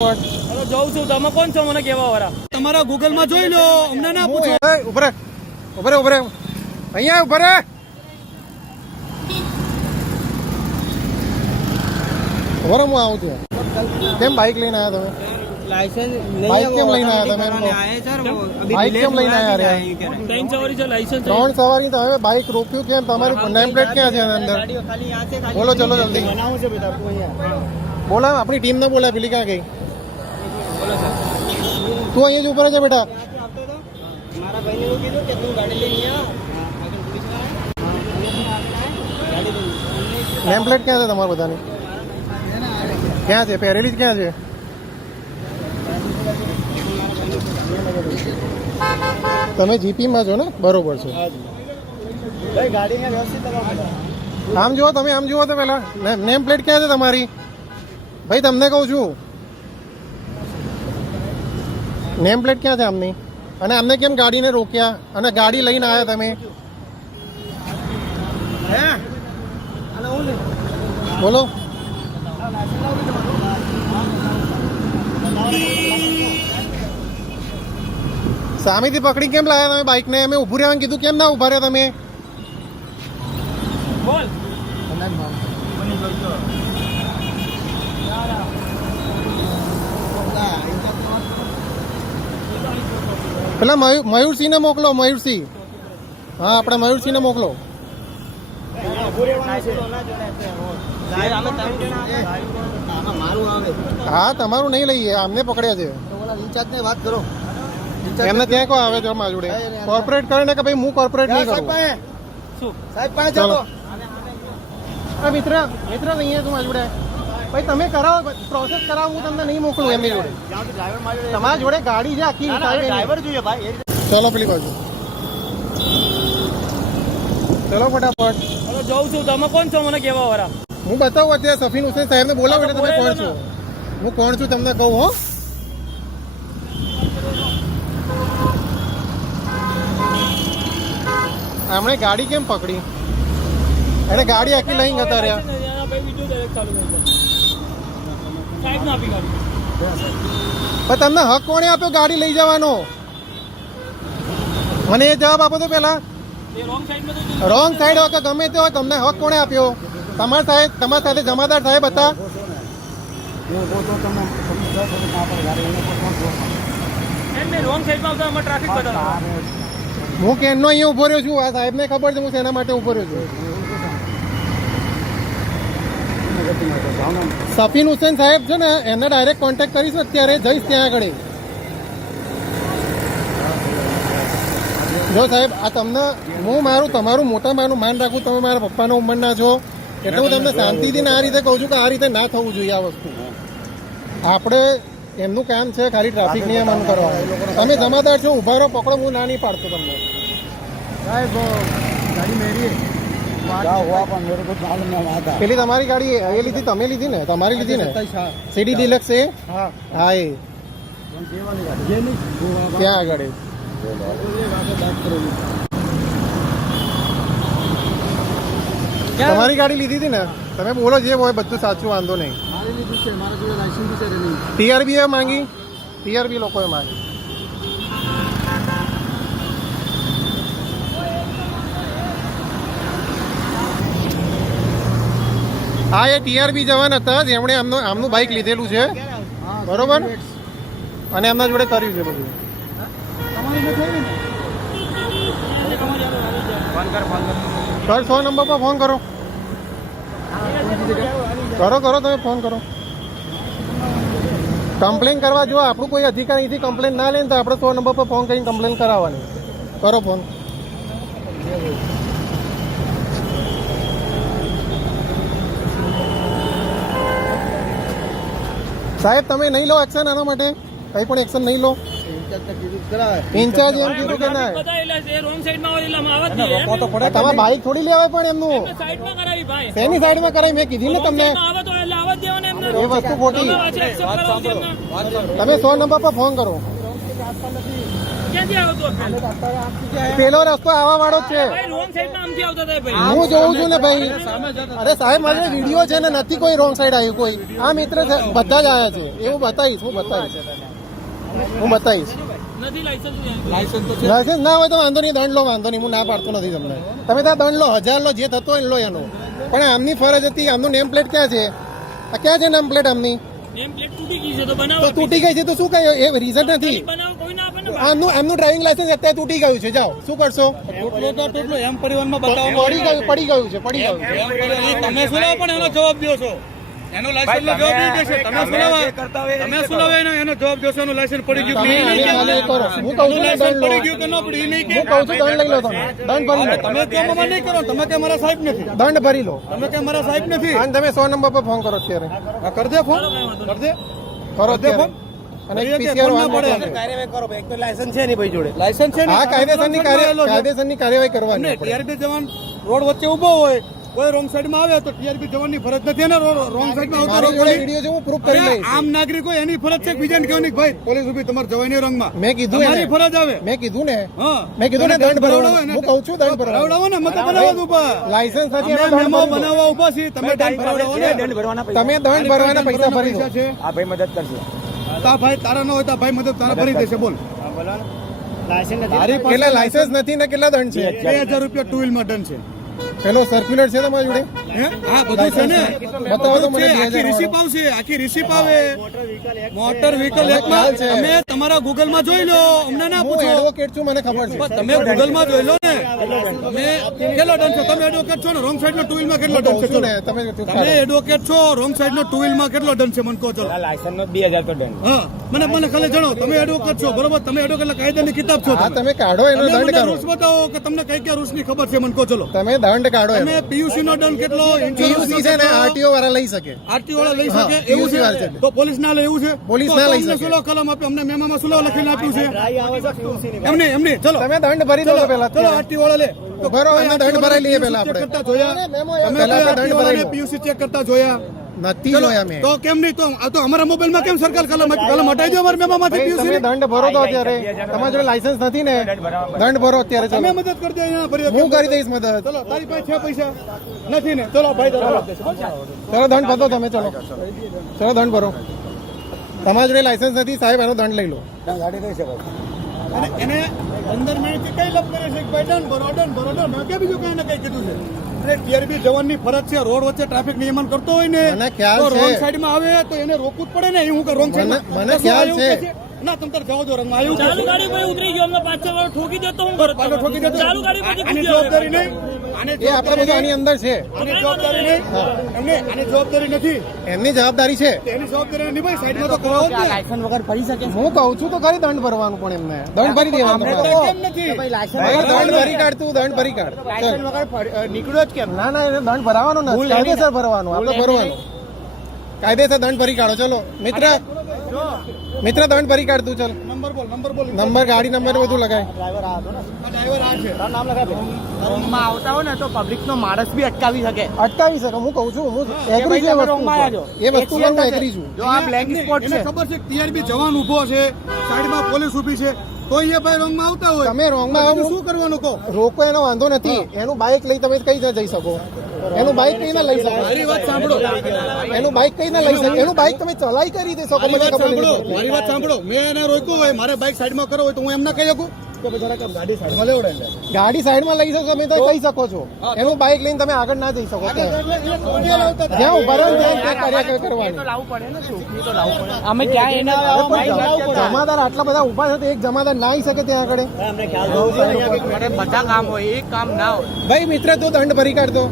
જાઉં છું. તમે કોણ છો મને કેવા વાળા? તમારા ગૂગલ માં જોઈ લો, અમને ના પૂછો. ઉભરે ઉભરે ઉભરે અહીંયા ઉભરે. ઉભરે હું આવું છું. કેમ બાઇક લઈને આવ્યા તમે? લાइसेंस બાઇક કેમ લઈને આવ્યા તમે? બાઇક કેમ લઈને આવ્યા? ત્રણ સવારી છે લાયસન્સ. 3 સવારી તમે બાઇક રોક્યું કેમ? તમારી નેમ પ્લેટ ક્યાં છે અંદર? બોલો ચલો જલ્દી બોલો. આપણી ટીમ ને બોલા. પેલી ક્યાં ગઈ? તું અહીંયા જ ઉપર છે બેટા. મારા ભાઈને એવું કીધું કે તું ગાડી લઈને આવ. નેમ પ્લેટ ક્યાં છે તમારા બધાની? ક્યાં છે? પહેરેલી જ ક્યાં છે? તમે જીપીમાં છો ને? બરોબર છે. ભાઈ ગાડીને વ્યવસ્થિત લગાવો. આમ જુઓ તમે, આમ જુઓ તો પેલા નેમ પ્લેટ ક્યાં છે તમારી? ભાઈ તમને કહું છું, નેમ પ્લેટ ક્યાં છે આમની? અને અમને કેમ ગાડીને રોક્યા અને ગાડી લઈને આવ્યા તમે? બોલો. સામેથી પકડી કેમ લાવ્યા તમે બાઇકને? અમે ઊભું રહેવાનું કીધું, કેમ ના ઊભા રહ્યા તમે? બોલ. પેલા મયુરસિંહને મોકલો. મયુરસિંહ, હા આપણે મયુરસિંહને મોકલો. હા તમારું નહીં લઈએ, અમને પકડ્યા છે. ઇન્ચાર્જને વાત કરો. એમને ક્યાં કોઈ આવે છે મારા જોડે? કોર્પોરેટ કરે ને કે ભાઈ હું કોર્પોરેટ નહીં કરું. શું સાહેબ પાસે ચલો. ચાલો. આ મિત્ર અહીંયા તું મારા જોડે. ભાઈ તમે કરાવો, પ્રોસેસ કરાવો, હું તમને નહીં મોકલું એમની જોડે. તમારા જોડે ગાડી છે આખી. ડ્રાઈવર જોઈએ ભાઈ. ચલો પેલી બાજુ ચલો ફટાફટ. જાઉં છું. તમે કોણ છો મને કેવા વાળા? હું બતાવું અત્યારે સફીન હુસેન સાહેબને બોલાવો એટલે તમે કોણ છો. હું કોણ છું તમને કહું. હો આમણે ગાડી કેમ પકડી? એને ગાડી આખી લઈને જતા રહ્યા. સાહેબ ના આપી ગાડી. પણ તમને હક કોણે આપ્યો ગાડી લઈ જવાનો? મને એ જવાબ આપો તો પેલા. એ રોંગ સાઈડમાં તો રોંગ સાઈડ હોય કે ગમે તે હોય, તમને હક કોણે આપ્યો? તમારા સાથે જમાદાર સાહેબ હતા. રોંગ સાઈડમાં આવતા અમે ટ્રાફિક બદલવા. હું કેનનો અહીંયા ઉભો રહ્યો છું. આ સાહેબને ખબર છે હું શેના માટે ઉભો રહ્યો છું. સફીન હુસેન સાહેબ છે ને, એને ડાયરેક્ટ કોન્ટેક્ટ કરીશ અત્યારે. જઈશ ત્યાં આગળ. જો સાહેબ આ તમને હું તમારું મોટામાં માન રાખું. તમે મારા પપ્પાના ઉંમરના છો એટલે હું તમને શાંતિથી આ રીતે કહું છું કે આ રીતે ના થવું જોઈએ આ વસ્તુ. આપણે એમનું કામ છે ખાલી ટ્રાફિક નિયમન કરવાનું. તમે જમાદાર છો, ઉભા રહો, પકડો. હું ના નહીં પાડતો તમને. સાહેબ ગાડી મેરી પેલી તમારી ગાડી એ લીધી? તમે લીધી ને? તમારી લીધી ને? સીડી ડિલક્સ એ? હા એ ત્યાં આગળ. તમારી ગાડી લીધી હતી ને? તમે બોલો જે હોય બધું સાચું, વાંધો નહીં. ટીઆરબી એ માંગી? ટીઆરબી લોકોએ માંગી. હા એ ટીઆરબી જવાન હતા જેમણે આમનું બાઇક લીધેલું છે, બરોબર? અને એમના જોડે કર્યું છે બધું. સર 100 નંબર પર ફોન કરો. કરો તમે ફોન કરો. કમ્પ્લેન કરવા જો આપણું કોઈ અધિકાર નથી. કમ્પ્લેન ના લે તો આપણે 100 નંબર પર ફોન કરીને કમ્પ્લેન કરાવવાની. કરો ફોન. સાહેબ તમે નહીં લો એક્શન આના માટે? કંઈ પણ એક્શન નહીં લો? ઇન્ચાર્જ એમ કીધું કે ના? તમારે બાઇક થોડી લેવાય પણ એમનું. શેની સાઈડમાં કરાવી? મેં કીધી ને તમને એ વસ્તુ ખોટી. તમે 100 નંબર પર ફોન કરો. ક્યાંથી આવ્યો તું અફેલ? પેલો રસ્તો આવવા વાળો જ છે. ભાઈ રોંગ સાઈડમાં આમથી આવતા હતા ભાઈ. હું જોઉં છું ને ભાઈ. અરે સાહેબ મારે વિડીયો છે ને, નથી કોઈ રોંગ સાઈડ આવ્યું કોઈ. આ મિત્ર છે, બધા જ આવ્યા છે. એવું બતાવીશ, હું બતાવીશ. નથી લાયસન્સ લાયસન્સ ના હોય તો વાંધો નહીં, દંડ લો, વાંધો નહીં. હું ના પાડતો નથી તમને. તમે ત્યાં દંડ લો, 1000 લો, જે થતો હોય લો એનો. પણ આમની ફરજ હતી. આમનું નેમ પ્લેટ ક્યાં છે? આ ક્યાં છે નેમ પ્લેટ આમની? નેમ પ્લેટ તૂટી ગઈ છે તો તો બનાવો. તૂટી ગઈ છે તો શું કહ્યું? એ રીઝન નથી. બનાવો કોઈ ના આપે ને. આમનું ડ્રાઇવિંગ લાયસન્સ અત્યારે તૂટી ગયું છે. જાઓ, શું કરશો? એમ પરિવહનમાં બતાવો. પડી ગયું છે. તમે સુનાવો પણ એનો જવાબ દો છો. એનો લાયસન્સ નો જવાબ નહીં દેશે. તમે સુનાવો, તમે સુનાવો એનો જવાબ દો છો. એનું લાયસન્સ પડી ગયું કે નહીં કે? ખાલી કરો. હું કહું છું ને લાયસન્સ દંડ લો. પડી ગયું કે ન પડી એ નહીં કે? હું કહું છું દંડ લઈ લો તમે. દંડ ભરી લો. તમે કેમ અમારે નહીં કરો? તમે કે મારા સાહેબ નથી. દંડ ભરી લો. તમે કે મારા સાહેબ નથી. અને તમે 100 નંબર પર ફોન કરો અત્યારે. હા, કર દે ફોન, કર દે. કરો અત્યારે. અને PCR વાળો પડે. કાર્યવાહી કરો ભાઈ. એક તો લાયસન્સ છે નહીં ભાઈ જોડે. લાયસન્સ છે ને? હા, કાયદેસરની કાર્યવાહી કરવાની આપણે. ટીઆરપી જવાન રોડ વચ્ચે ઉભો હોય, કોઈ રોંગ સાઈડ માં આવે તો ટીઆરપી જવાનની ફરજ નથી ને રોંગ સાઈડ માં મારી જોડે વિડીયો છે, હું પ્રૂફ કરી લઈશ. આમ નાગરિક હોય એની ફરજ છે બીજાને કહેવાની કે ભાઈ પોલીસ ઉભી તમારે જવાય રંગમાં. મેં કીધું તમારી એને. ફરજ આવે. મેં કીધું ને હા, દંડ ભરવાનો. હું કહું છું દંડ ભરવાનો. ભરાવડાવો ને, મત બનાવવા ઉભા. લાયસન્સ નથી અમે એનો દંડ મેમો ભરી દો. બનાવવા ઉભા છીએ, તમે દંડ ભરાવડાવો ને. દંડ ભરવાના પૈસા. તમે દંડ ભરવાના પૈસા ભરી દો. છે આ ભાઈ મદદ કરશે. તા ભાઈ તારા ન હોય તા ભાઈ મદદ તારા ભરી દેશે. બોલ, હા બોલો ને. લાયસન્સ નથી. તારી પાસે કેટલા લાયસન્સ નથી ને કેટલા દંડ છે? 2000 રૂપિયા ટુ વ્હીલ માં દંડ છે. પેલો સર્ક્યુલર છે તમારી જોડે? હે? હા, બધું છે ને. બતાવો તો મને છે, આખી 2000 રિસીપ આવશે, આખી રિસીપ આવે. મોટર વ્હીકલ એકમાં ખ્યાલ છે. તમે તમારા ગૂગલ માં જોઈ લો, અમને ના હું પૂછો. એડવોકેટ છું, મને ખબર છે. પણ તમે ગૂગલ માં જોઈ લો ને. તમે કેટલો દંડ છે? તમે એડવોકેટ છો ને, wrong side no to wheel માં કેટલો દંડ છે? કહું છું ચલો. ને, તમે તમે એડવોકેટ છો, wrong side no to wheel માં કેટલો દંડ છે? મને કહો. ચલો. આ લાયસન્સ નો 2000 તો દંડ. હા, મને ખાલી જણાવો. તમે એડવોકેટ છો, બરોબર? તમે એડવોકેટ કાયદાની કિતાબ છો. હા, તમે કાઢો એનો તમે દંડ મને કાઢો. રૂલ્સ બતાવો કે તમને કઈ કયા રૂલ્સ ની ખબર છે? મને કહો. ચલો. તમે દંડ કાઢો એનો. તમે પીયુસી નો દંડ કેટલો? પીયુસી છે ને આરટીઓ વાળા લઈ શકે. આરટી વાળા લઈ હા, શકે એવું PUC વાળા છે? છે. તો પોલીસ ના લે એવું છે? પોલીસ તો ના લઈ અમને શકે. સુલો કલમ આપી, અમને મેમામાં સુલો લખીને આપ્યું છે. રાઈ આવે છે PUC ની. એમને ચલો તમે દંડ ભરી દો પેલા. ચલો આરટી વાળા લે. તો ભરો, કોઈ એમને RTO દંડ ભરાઈ લઈએ પેલા ચેક આપણે. કરતા જોયા? મેમો તમે પહેલા આપણે દંડ ભરાઈ લો. પીયુસી ચેક કરતા જોયા? નથી ચલો, જોયા મેં. તો કેમ નહીં? તો આ તો અમારા મોબાઈલમાં કેમ સરકાર કલમ હટાઈ દો અમારા મેમામાંથી ભાઈ, તમે પીયુસી. દંડ ભરો તો અત્યારે. તમારા જોડે લાયસન્સ નથી ને, દંડ ભરો અત્યારે. તમે ચલો, મદદ કરી દો અહીંયા ભરી હું કરી દઈશ મદદ. ચલો, તારી પાસે છે પૈસા? નથી ને? ચલો ભાઈ ચલો દંડ ભરો તમે. ચલો દંડ ભરો. તમારા જોડે લાયસન્સ નથી સાહેબ, એનો દંડ લઈ લો. અને એને 15 મિનિટ થી કઈ લપ કરે છે કે ભાઈ દંડ ભરો. મેં કે બીજું કઈ ને કઈ કીધું છે. અરે ટીઆરપી જવાનની ફરજ છે, રોડ વચ્ચે ટ્રાફિક નિયમન કરતો હોય ને મને ખ્યાલ તો રોંગ છે. સાઈડમાં આવે તો એને રોકવું જ પડે ને. હું કે રોંગ મને ખ્યાલ છે. ના તમ તાર જવા દો રંગમાં આવ્યું ચાલુ ગાડી ભાઈ ઉતરી ગયો, અમને 5-6 વાર ઠોકી દે તો હું કરું? પાછો ઠોકી દેતો. ચાલુ ગાડી પછી આની પૂછ્યો જવાબદારી નહીં. આની એ આપણે બધું આની અંદર છે. જવાબદારી નહીં. એમને આની જવાબદારી નથી. એમની જવાબદારી છે. એની જવાબદારી નિભાઈ સાઈડમાં તો કરાવો જ ને. લાયસન્સ વગર ફરી શકે. હું કહું છું તો ખરી દંડ ભરવાનું, પણ એમને દંડ ભરી દેવાનું. તો કેમ નથી? ભાઈ લાયસન્સ ભાઈ, દંડ ભરી કાઢતું, દંડ ભરી કાઢ. લાયસન્સ વગર નીકળ્યો જ કેમ? ના એને દંડ ભરાવાનો નથી, કાયદેસર ભરવાનું. આપણે ભરવાનું કાયદેસર દંડ ભરી કાઢો. ચલો મિત્ર દંડ ભરી કાઢ તું. ચાલ નંબર બોલ. નંબર, ગાડી નંબર બધું લગાય. ડ્રાઈવર આ હતો ને. આ ડ્રાઈવર આ છે. તારું નામ લખાય. રોંગમાં આવતા હોય ને તો પબ્લિક નો માણસ બી અટકાવી શકે. અટકાવી શકે. હું કહું છું, હું ભાઈ એગ્રી છું તમે એ વસ્તુ રોંગમાં આવ્યા ઉપર. છો. એ વસ્તુ પર હું એગ્રી છું. જો આ બ્લેક સ્પોટ એને છે. ખબર છે ટીઆરપી જવાન ઉભો છે, સાઈડમાં પોલીસ ઊભી છે, તો એ ભાઈ રોંગમાં આવતા હોય. તમે રોંગમાં આવો, શું કરવાનું કહો? રોકો એનો વાંધો નથી. એનું બાઇક લઈ તમે કઈ ના જઈ શકો. એનું બાઇક કઈ ના લઈ શકો. મારી વાત સાંભળો. એનું બાઇક કઈ ના લઈ શકો. એનું બાઇક તમે ચલાઈ કરી દે શકો. મારી મને વાત ખબર સાંભળો. નથી. મારી વાત સાંભળો. મેં એને રોક્યું હોય, મારે બાઇક સાઈડમાં કરો હોય તો હું એમ ના કહી શકું કે ભાઈ જરાક આમ ગાડી સાઈડમાં લેવડે. ગાડી સાઈડમાં લઈ શકો તમે તો કહી શકો છો. એનું બાઇક લઈને તમે આગળ ના જઈ શકો. જ્યાં ઉભા રહો ને ત્યાં કાર્ય કરવાની. લાવવું પડે ને શું? તો લાવવું પડે. અમે ક્યાં એને જમાદાર આટલા બધા ઉભા છે તો એક જમાદાર ના આવી શકે ત્યાં આગળ. અમને ખ્યાલ હોવો જોઈએ. બધા કામ હોય, એક કામ ના હોય. ભાઈ મિત્ર તું દંડ ભરી કાઢતો.